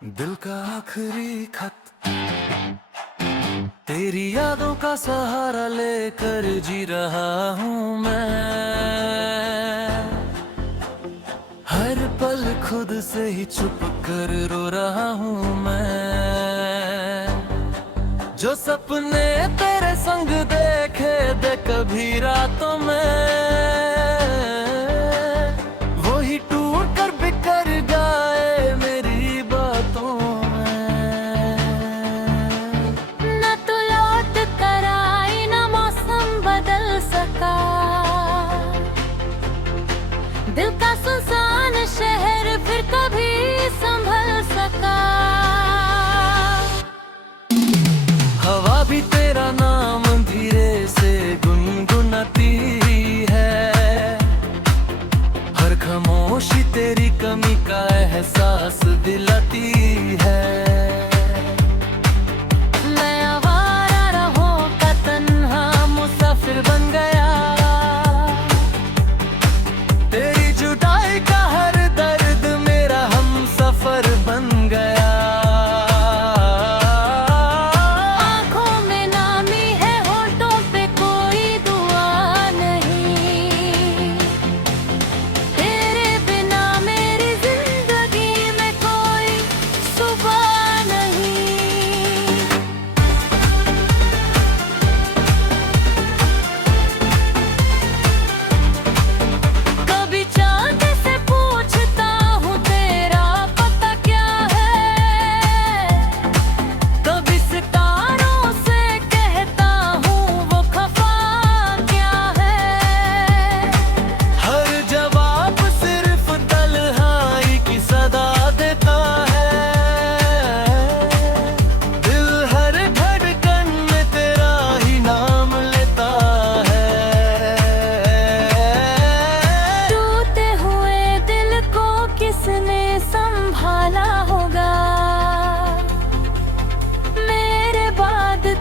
दिल का आखिरी खत तेरी यादों का सहारा लेकर जी रहा हूँ मैं। हर पल खुद से ही छुप कर रो रहा हूँ मैं। जो सपने तेरे संग देखे दे कभी रातों में, वो ही टूट कर बिखर गए मेरी बातों में। न तू लौट कर आई, न मौसम बदल सका। दिल का सुनसान शहर फिर कभी संभल सका। हवा भी तेरा नाम धीरे से गुनगुनाती है। हर खामोशी तेरी कमी का एहसास दिलाती है। मैं आवारा राहों का तन्हा मुसाफिर बन गया। तेरी जुदाई का हर दर्द मेरा हमसफर बन गया।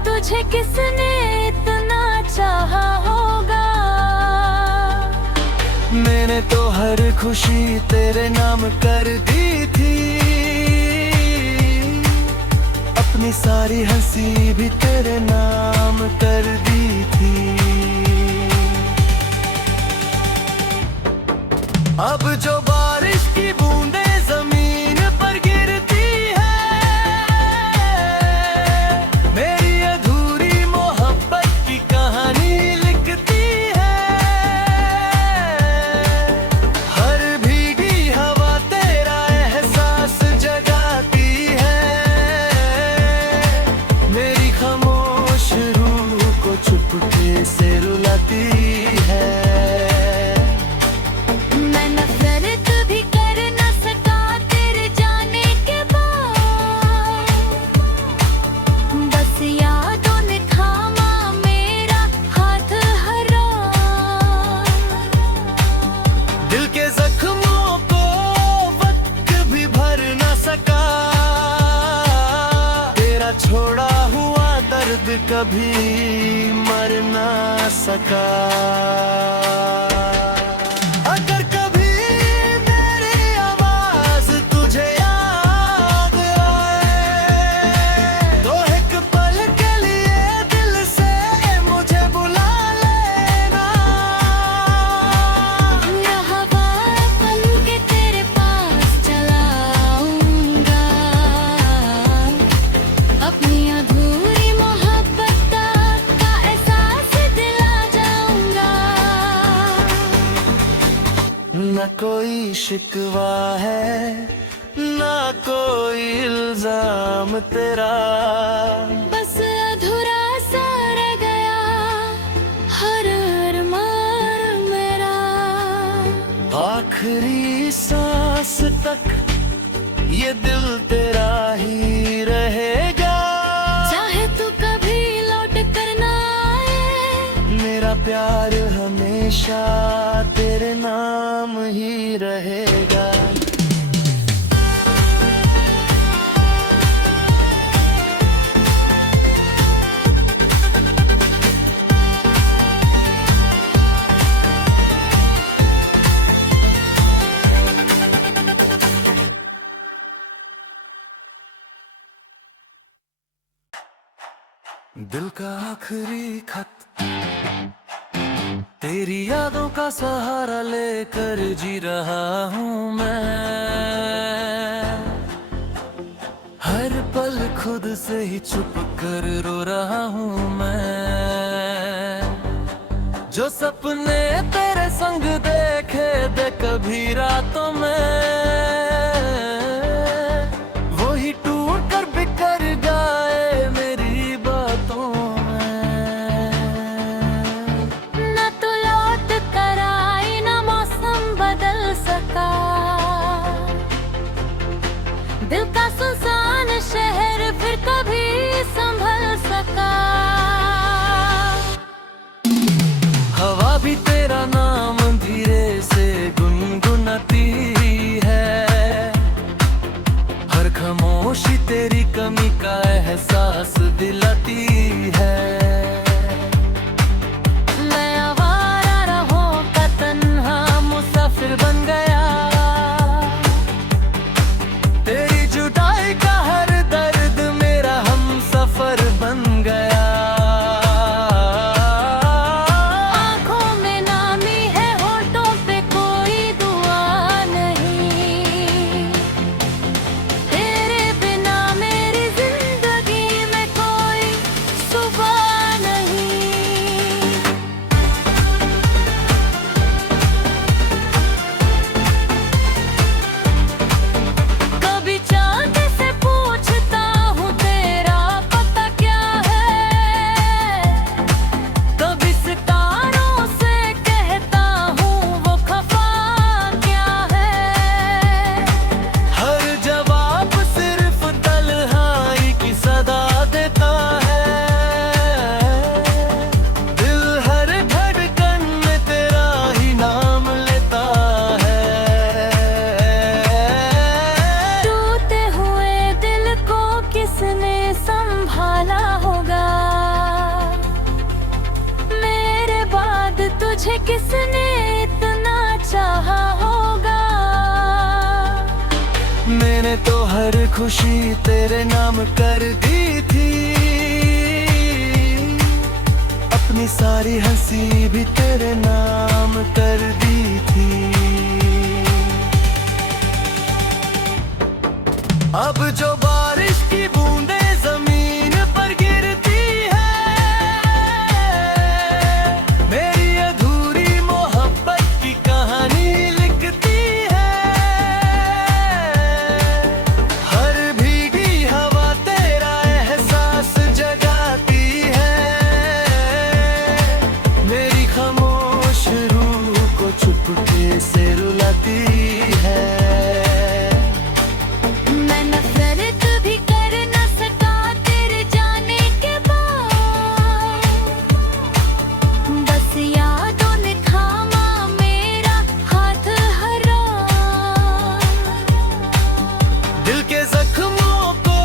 तुझे किसने इतना चाहा होगा। मैंने तो हर खुशी तेरे नाम कर दी थी। अपनी सारी हंसी भी तेरे नाम कर दी थी। अब जो बारिश की बूंदे जमीन पर गिरती से रुलाती है। मैं नफरत भी कर न सका तेरे जाने के बाद। बस यादों ने थामा मेरा हाथ हर रात। दिल के जख्मों को वक्त भी भर न सका। तेरा छोड़ा हुआ दर्द कभी मर ना सका। अगर कभी मेरी आवाज तुझे याद आए, तो एक पल के लिए दिल से मुझे बुला लेना। मैं हवा बन के तेरे पास चला आऊंगा। अपनी अधूरी मोहब्बत का एहसास दिला जाऊंगा। न कोई शिकवा है, न कोई इल्जाम तेरा। बस अधूरा सा रह गया हर अरमान मेरा। आखिरी सांस तक ये दिल तेरा ही रहेगा। चाहे तू कभी लौट कर ना आए, मेरा प्यार हमेशा तेरे नाम ही रहेगा। दिल का आखिरी खत, तेरी यादों का सहारा लेकर जी रहा हूँ मैं। हर पल खुद से ही छुप कर रो रहा हूँ मैं। जो सपने तेरे संग देखे दे कभी रातों में, वो ही टूट कर बिखर जाए मेरी बातों में। न तो लौट कर आई, न मौसम बदल सका। दिल का सुनसान शहर फिर कभी संभल सका। हवा भी तेरा नाम धीरे से गुनगुनाती है। हर खामोशी तेरी कमी का एहसास दिलाती है। मैं आवारा राहों का तन्हा मुसाफिर बन गया। तेरी जुदाई का हर दर्द मेरा हम सफर बन गया। आँखों में नामी है, होठों पे कोई दुआ नहीं। तेरे बिना मेरी जिंदगी में कोई सुबह नहीं। कभी चांद से पूछता हूँ तेरा पता क्या है। कभी सितारों से कहता हूँ वो खफा क्या है। हर जवाब सिर्फ तन्हाई की सदा देता है। दिल हर धड़कन में तेरा ही नाम लेता है। टूटे हुए दिल को किसने संभाला होगा। मेरे बाद तुझे किसने इतना चाहा होगा। मैंने तो हर खुशी तेरे नाम कर दी थी। अपनी सारी हंसी भी तेरे नाम कर दी थी। अब जो बारिश की बूंदें जमीन पर गिरती है, मेरी अधूरी मोहब्बत की कहानी लिखती है। हर भीगी हवा तेरा एहसास जगाती है। मेरी खामोश रूह को चुपके से रुलाती है। मैं नफरत भी कर न सका तेरे जाने के बाद। बस यादों ने थामा मेरा हाथ हर रात। दिल के जख्मों को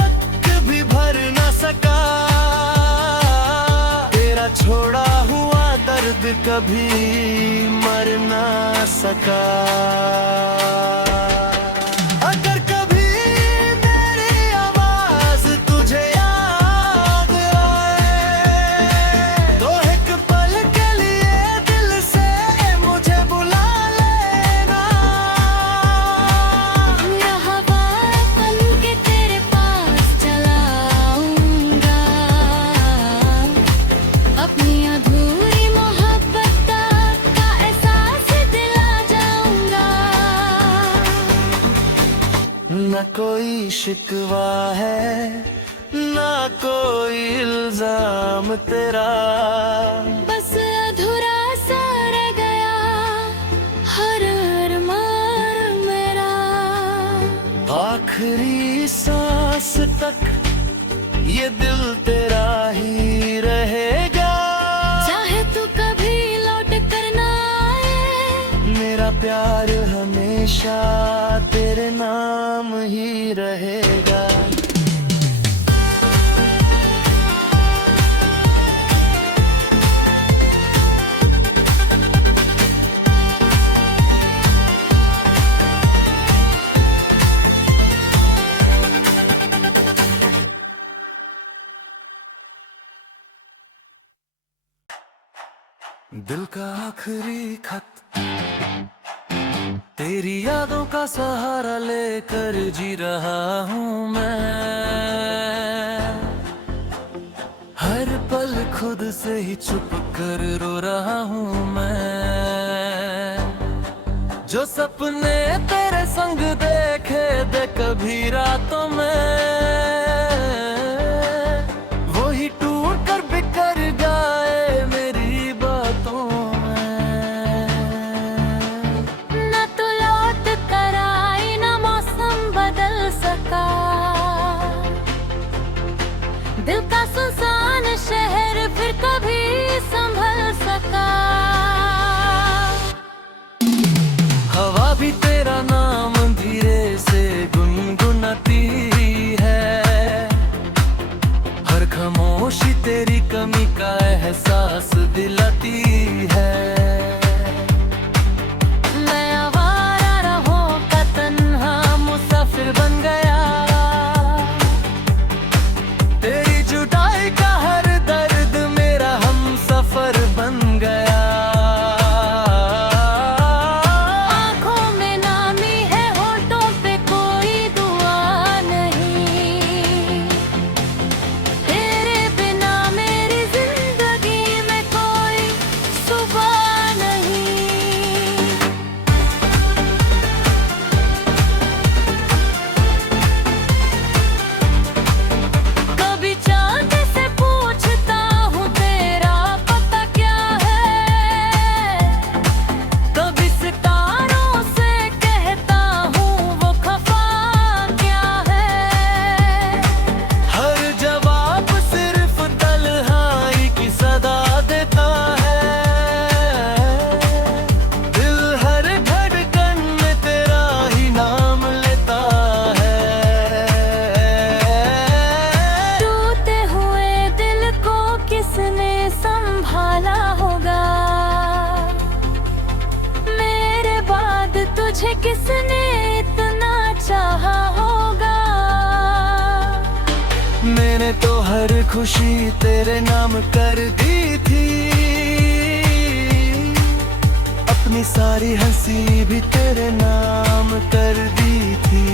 वक्त भी भर न सका। तेरा छोड़ा हुआ दर्द कभी मर ना सका। अगर कभी मेरी आवाज तुझे याद आए, तो एक पल के लिए दिल से मुझे बुला लेना। मैं हवा बन के तेरे पास चला आऊंगा। अपनी अधूरी मोहब्बत का एहसास दिला जाऊंगा। न कोई शिकवा है, न कोई इल्जाम तेरा। बस अधूरा सा रह गया हर अरमान मेरा। आखिरी सांस तक ये दिल तेरा ही रहेगा। चाहे तू कभी लौट कर ना आए, मेरा प्यार हमेशा तेरे नाम ही रहेगा। दिल का आखिरी खत, तेरी यादों का सहारा लेकर जी रहा हूँ मैं। हर पल खुद से ही छुप कर रो रहा हूँ मैं। जो सपने तेरे संग देखे दे कभी रातों में, वो ही टूट कर बिखर गए मेरी बातों में। न तो लौट कर आई, न मौसम बदल सका। दिल का सुनसान शहर फिर कभी संभल सका। हवा भी तेरा नाम धीरे से गुनगुनाती है। हर खामोशी तेरी कमी का एहसास दिलाती है। मैं आवारा रहों का तन्हा मुसाफिर बन गया। तेरी जुदाई का हर दर्द मेरा हम सफर बन गया। तुझे किसने इतना चाहा होगा। मैंने तो हर खुशी तेरे नाम कर दी थी। अपनी सारी हंसी भी तेरे नाम कर दी थी।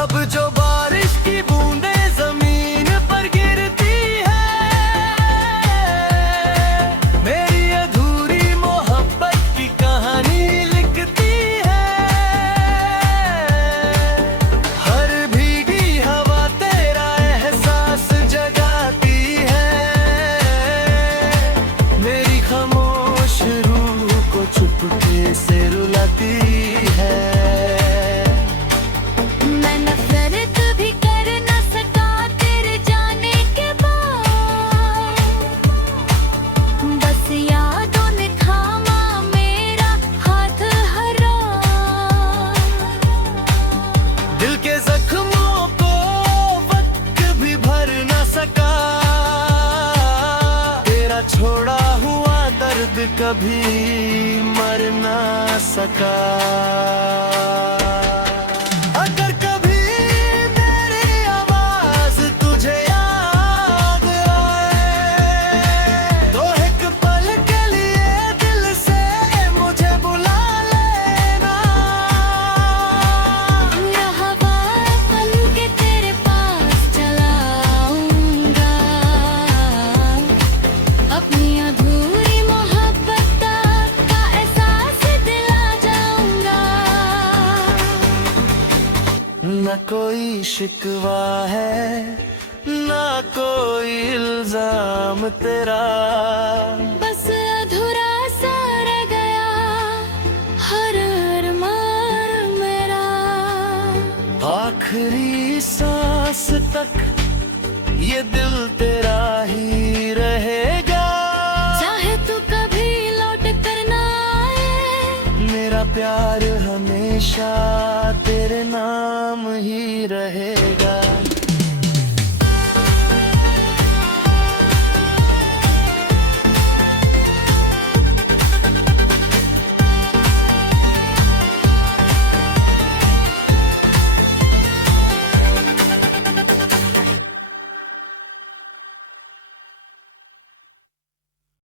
अब जो बारिश की बूंदें जमीन पर गिरती से रुलाती है। मैं नफरत भी कर न सका तेरे जाने के बाद। बस यादों ने थामा मेरा हाथ हरा। दिल के जख्मों को वक्त भी भर न सका। तेरा छोड़ा हुआ दर्द कभी मर ना सका। अगर कभी मेरी आवाज तुझे याद आए, तो एक पल के लिए दिल से मुझे बुला लेना। यहाँ बन के तेरे पास चला आऊंगा। अपनी अधूरी मोहब्बत का एहसास दिला जाऊंगा। न कोई शिकवा है, न कोई इल्जाम तेरा। बस अधूरा सा रह गया हर अरमान मेरा। आखिरी सांस तक ये दिल तेरा ही रहेगा। चाहे तू कभी लौट कर ना आए, मेरा प्यार हमेशा तेरे नाम ही रहेगा।